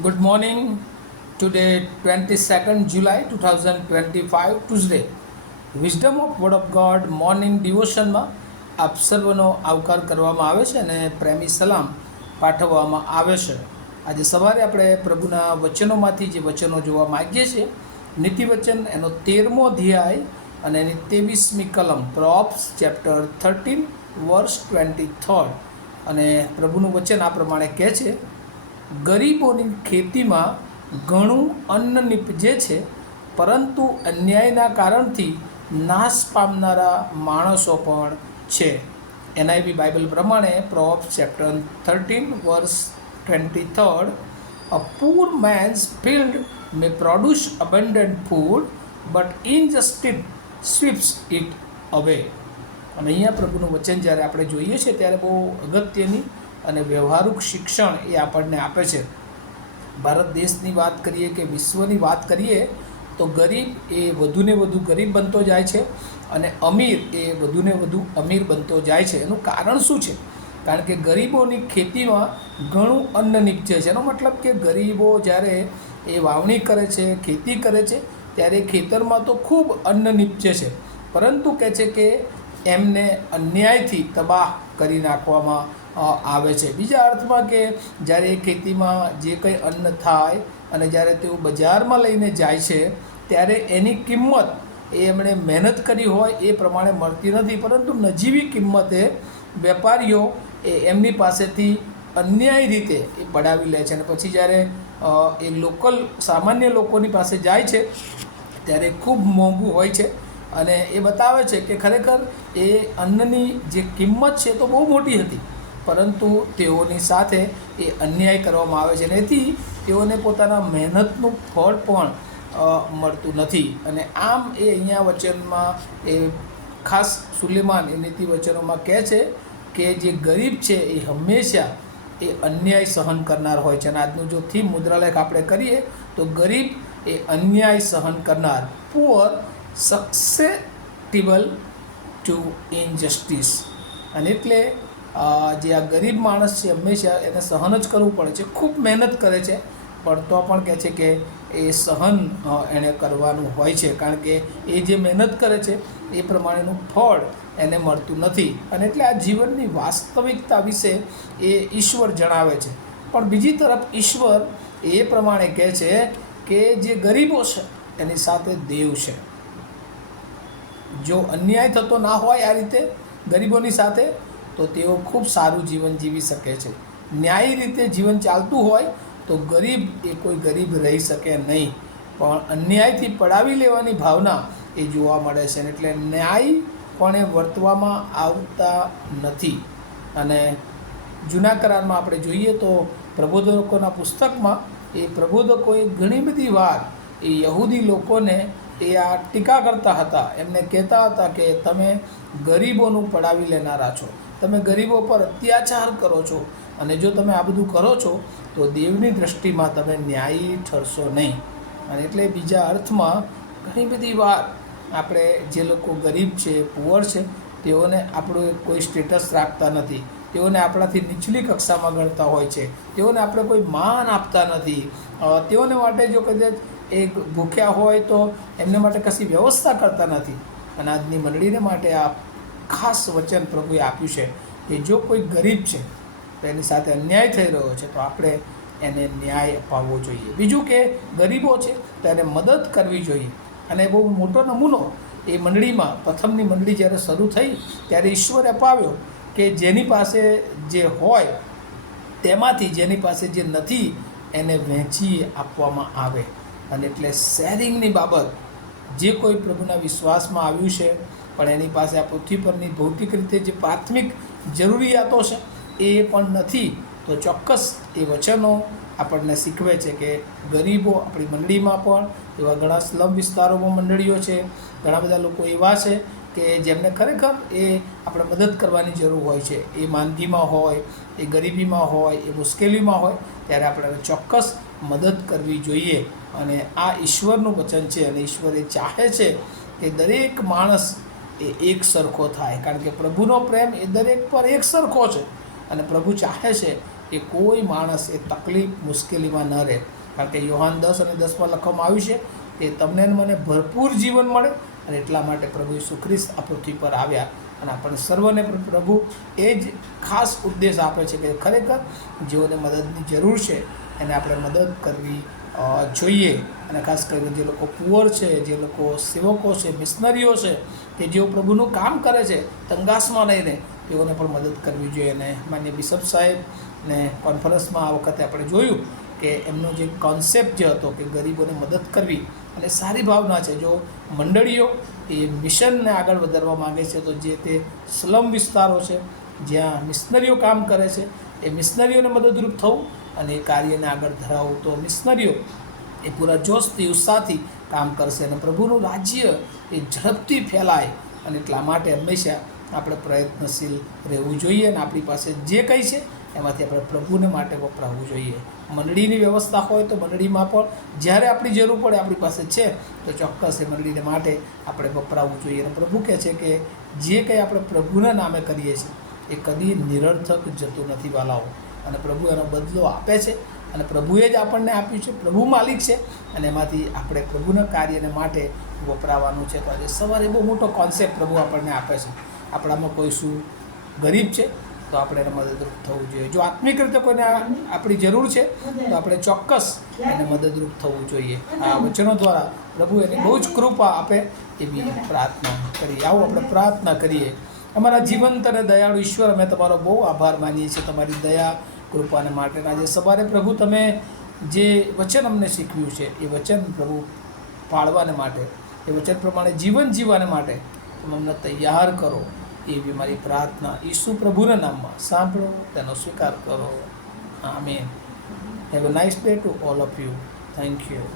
Good morning. Today, 22nd July 2025, Tuesday. Wisdom of word of God morning ડિવોશનમાં આપ સર્વનો આવકાર કરવામાં આવે છે અને પ્રેમી સલામ પાઠવવામાં આવે છે. આજે સવારે આપણે પ્રભુના વચનોમાંથી જે વચનો જોવા માગીએ છીએ, નીતિવચન એનો 13મો અધ્યાય અને એની 23મી કલમ, પ્રોપ્સ ચેપ્ટર 13 વર્સ 23. અને પ્રભુનું વચન આ પ્રમાણે કહે છે, ગરીબોની ખેતીમાં ઘણું અન્ન નીપજે છે, પરંતુ અન્યાયના કારણથી નાશ પામનારા માણસો પણ છે. NIV બાઇબલ પ્રમાણે props chapter 13 વર્સ 23, a poor man's field may produce abundant food, but injustice sweeps it away. અને અહીંયા પ્રભુનું વચન જ્યારે આપણે જોઈએ છીએ ત્યારે બહુ અગત્યની અને વ્યવહારિક શિક્ષણ એ આપણને આપે છે. ભારત દેશની વાત કરીએ કે વિશ્વની વાત કરીએ તો ગરીબ એ વધુને વધુ ગરીબ બનતો જાય છે અને અમીર એ વધુને વધુ અમીર બનતો જાય છે. એનું કારણ શું છે? કારણ કે ગરીબોની ખેતીમાં ઘણું અન્ન નીપજે છે. એનો મતલબ કે ગરીબો જ્યારે એ વાવણી કરે છે, ખેતી કરે છે, ત્યારે ખેતરમાં તો ખૂબ અન્ન નીપજે છે, પરંતુ કહે છે કે એમને અન્યાયથી તબાહ કરી નાખવામાં આવે છે. બીજા અર્થમાં કે જ્યારે એ ખેતીમાં જે કંઈ અન્ન થાય અને જ્યારે તેઓ બજારમાં લઈને જાય છે ત્યારે એની કિંમત એ એમણે મહેનત કરી હોય એ પ્રમાણે મળતી નથી, પરંતુ નજીવી કિંમતે વેપારીઓ એમની પાસેથી અન્યાય રીતે એ પડાવી લે છે. અને પછી જ્યારે એ લોકલ સામાન્ય લોકોની પાસે જાય છે ત્યારે ખૂબ મોંઘું હોય છે અને એ બતાવે છે કે ખરેખર એ અન્નની જે કિંમત છે તો બહુ મોટી હતી, પરંતુ તેઓની સાથે એ અન્યાય કરવામાં આવે છે અને એથી તેઓને પોતાના મહેનતનું ફળ પણ મળતું નથી. અને આમ એ અહીંયા વચનમાં એ ખાસ સુલેમાન એ નીતિ વચનોમાં કહે છે કે જે ગરીબ છે એ હંમેશા એ અન્યાય સહન કરનાર હોય છે. અને આજનું જો થીમ મુદ્રાલેખ આપણે કરીએ તો ગરીબ એ અન્યાય સહન કરનાર, પુઅર સક્સેપ્ટેબલ ટુ ઇનજસ્ટિસ. અને એટલે જે આ ગરીબ માણસ છે હંમેશા એને સહન જ કરવું પડે છે, ખૂબ મહેનત કરે છે, પણ તો પણ કહે છે કે એ સહન એણે કરવાનું હોય છે, કારણ કે એ જે મહેનત કરે છે એ પ્રમાણેનું ફળ એને મળતું નથી. અને એટલે આ જીવનની વાસ્તવિકતા વિશે એ ઈશ્વર જણાવે છે. પણ બીજી તરફ ઈશ્વર એ પ્રમાણે કહે છે કે જે ગરીબો છે એની સાથે દેવ છે. જો અન્યાય થતો ના હોય આ રીતે ગરીબોની સાથે, તો તેઓ ખૂબ સારું જીવન જીવી શકે છે. ન્યાયી રીતે જીવન ચાલતું હોય તો ગરીબ એ કોઈ ગરીબ રહી શકે નહીં, પણ અન્યાયથી પડાવી લેવાની ભાવના એ જોવા મળે છે. એટલે ન્યાય પણ એ વર્તવામાં આવતા નથી. અને જૂના કરારમાં આપણે જોઈએ તો પ્રબોધકોના પુસ્તકમાં એ પ્રબોધકોએ ઘણી બધી વાર એ યહૂદી લોકોને એ આ ટીકા કરતા હતા. એમને કહેતા હતા કે તમે ગરીબોનું પડાવી લેનારા છો, તમે ગરીબો પર અત્યાચાર કરો છો, અને જો તમે આ બધું કરો છો તો દેવની દૃષ્ટિમાં તમે ન્યાયી ઠરશો નહીં. અને એટલે બીજા અર્થમાં ઘણી બધી વાર આપણે જે લોકો ગરીબ છે, પુઅર છે, તેઓને આપણું કોઈ સ્ટેટસ રાખતા નથી, તેઓને આપણાથી નીચલી કક્ષામાં ગણતા હોય છે, તેઓને આપણે કોઈ માન આપતા નથી, તેઓને માટે જો કદાચ એ ભૂખ્યા હોય તો એમને માટે કશી વ્યવસ્થા કરતા નથી. અને આજની મંડળીને માટે આ ખાસ વચન પ્રભુએ આપ્યું છે કે જો કોઈ ગરીબ છે તો એની સાથે અન્યાય થઈ રહ્યો છે તો આપણે એને ન્યાય અપાવવો જોઈએ. બીજું કે ગરીબો છે તો એને મદદ કરવી જોઈએ. અને બહુ મોટો નમૂનો એ મંડળીમાં, પ્રથમની મંડળી જ્યારે શરૂ થઈ ત્યારે ઈશ્વરે અપાવ્યો કે જેની પાસે જે હોય તેમાંથી જેની પાસે જે નથી એને વહેંચી આપવામાં આવે. અને એટલે શેરિંગની બાબત જે કોઈ પ્રભુના વિશ્વાસમાં આવ્યું છે પણ એની પાસે આ પૃથ્વી પરની ભૌતિક રીતે જે પ્રાથમિક જરૂરિયાતો છે એ પણ નથી, તો ચોક્કસ એ વચનો આપણને શીખવે છે કે ગરીબો આપણી મંડળીમાં પણ, એવા ઘણા સ્લમ વિસ્તારોમાં મંડળીઓ છે, ઘણા બધા લોકો એવા છે કે જેમને ખરેખર એ આપણે મદદ કરવાની જરૂર હોય છે. એ માંદગીમાં હોય, એ ગરીબીમાં હોય, એ મુશ્કેલીમાં હોય, ત્યારે આપણે ચોક્કસ મદદ કરવી જોઈએ. અને આ ઈશ્વરનું વચન છે અને ઈશ્વર એ ચાહે છે કે દરેક માણસ એ એક સરખો થાય, કારણ કે પ્રભુનો પ્રેમ એ દરેક પર એક સરખો છે. અને પ્રભુ ચાહે છે એ કોઈ માણસ એ તકલીફ મુશ્કેલીમાં ન રહે. કારણ કે યોહાન 10 અને 10 લખવામાં આવ્યું છે કે તમને ને મને ભરપૂર જીવન મળે, અને એટલા માટે પ્રભુ ઈસુ ખ્રિસ્ત આ પૃથ્વી પર આવ્યા. અને આપણને સર્વને પણ પ્રભુ એ જ ખાસ ઉદ્દેશ આપે છે કે ખરેખર જેઓને મદદની જરૂર છે એને આપણે મદદ કરવી જોઈએ. અને ખાસ કરીને જે લોકો પુઅર છે, જે લોકો સેવકો છે, મિશનરીઓ છે, કે જેઓ પ્રભુનું કામ કરે છે તંગાસમાં રહીને, તેઓને પણ મદદ કરવી જોઈએ. અને માન્ય બિશપ સાહેબને કોન્ફરન્સમાં આ વખતે આપણે જોયું કે એમનો જે કોન્સેપ્ટ જે હતો કે ગરીબોને મદદ કરવી અને સારી ભાવના છે. જો મંડળીઓ એ મિશનને આગળ વધારવા માગે છે તો જે તે સ્લમ વિસ્તારો છે જ્યાં મિશનરીઓ કામ કરે છે એ મિશનરીઓને મદદરૂપ થવું અને એ કાર્યને આગળ ધરાવવું, તો મિશનરીઓ એ પૂરા જોશથી ઉત્સાહથી કામ કરશે અને પ્રભુનું રાજ્ય એ ઝડપથી ફેલાય. અને એટલા માટે હંમેશા આપણે પ્રયત્નશીલ રહેવું જોઈએ અને આપણી પાસે જે કંઈ છે એમાંથી આપણે પ્રભુને માટે વપરાવવું જોઈએ. મંડળીની વ્યવસ્થા હોય તો મંડળીમાં પણ જ્યારે આપણી જરૂર પડે આપણી પાસે છે તો ચોક્કસ એ મંડળીને માટે આપણે વપરાવવું જોઈએ. અને પ્રભુ કહે છે કે જે કંઈ આપણે પ્રભુના નામે કરીએ છીએ એ કદી નિરર્થક જતું નથી વાલાઓ, અને પ્રભુ એનો બદલો આપે છે. અને પ્રભુએ જ આપણને આપ્યું છે, પ્રભુ માલિક છે, અને એમાંથી આપણે પ્રભુના કાર્યને માટે વપરાવાનું છે. તો આજે સવારે બહુ મોટો કોન્સેપ્ટ પ્રભુ આપણને આપે છે. આપણામાં કોઈ શું ગરીબ છે તો આપણે એને મદદરૂપ થવું જોઈએ. જો આત્મિક રીતે કોઈને આપણી જરૂર છે તો આપણે ચોક્કસ એને મદદરૂપ થવું જોઈએ. આ વચનો દ્વારા પ્રભુ એની બહુ જ કૃપા આપે એવી પ્રાર્થના કરીએ. આવું આપણે પ્રાર્થના કરીએ. અમારા જીવંત અને દયાળુ ઈશ્વર, અમે તમારો બહુ આભાર માનીએ છીએ તમારી દયા કૃપાને માટે. આજે સવારે પ્રભુ તમે જે વચન અમને શીખવ્યું છે એ વચન પ્રભુ પાળવાને માટે, એ વચન પ્રમાણે જીવન જીવવાને માટે તમે અમને તૈયાર કરો એવી મારી પ્રાર્થના ઈસુ પ્રભુના નામમાં સાંભળો, તેનો સ્વીકાર કરો. આમીન. Have a nice day to all of you. Thank you.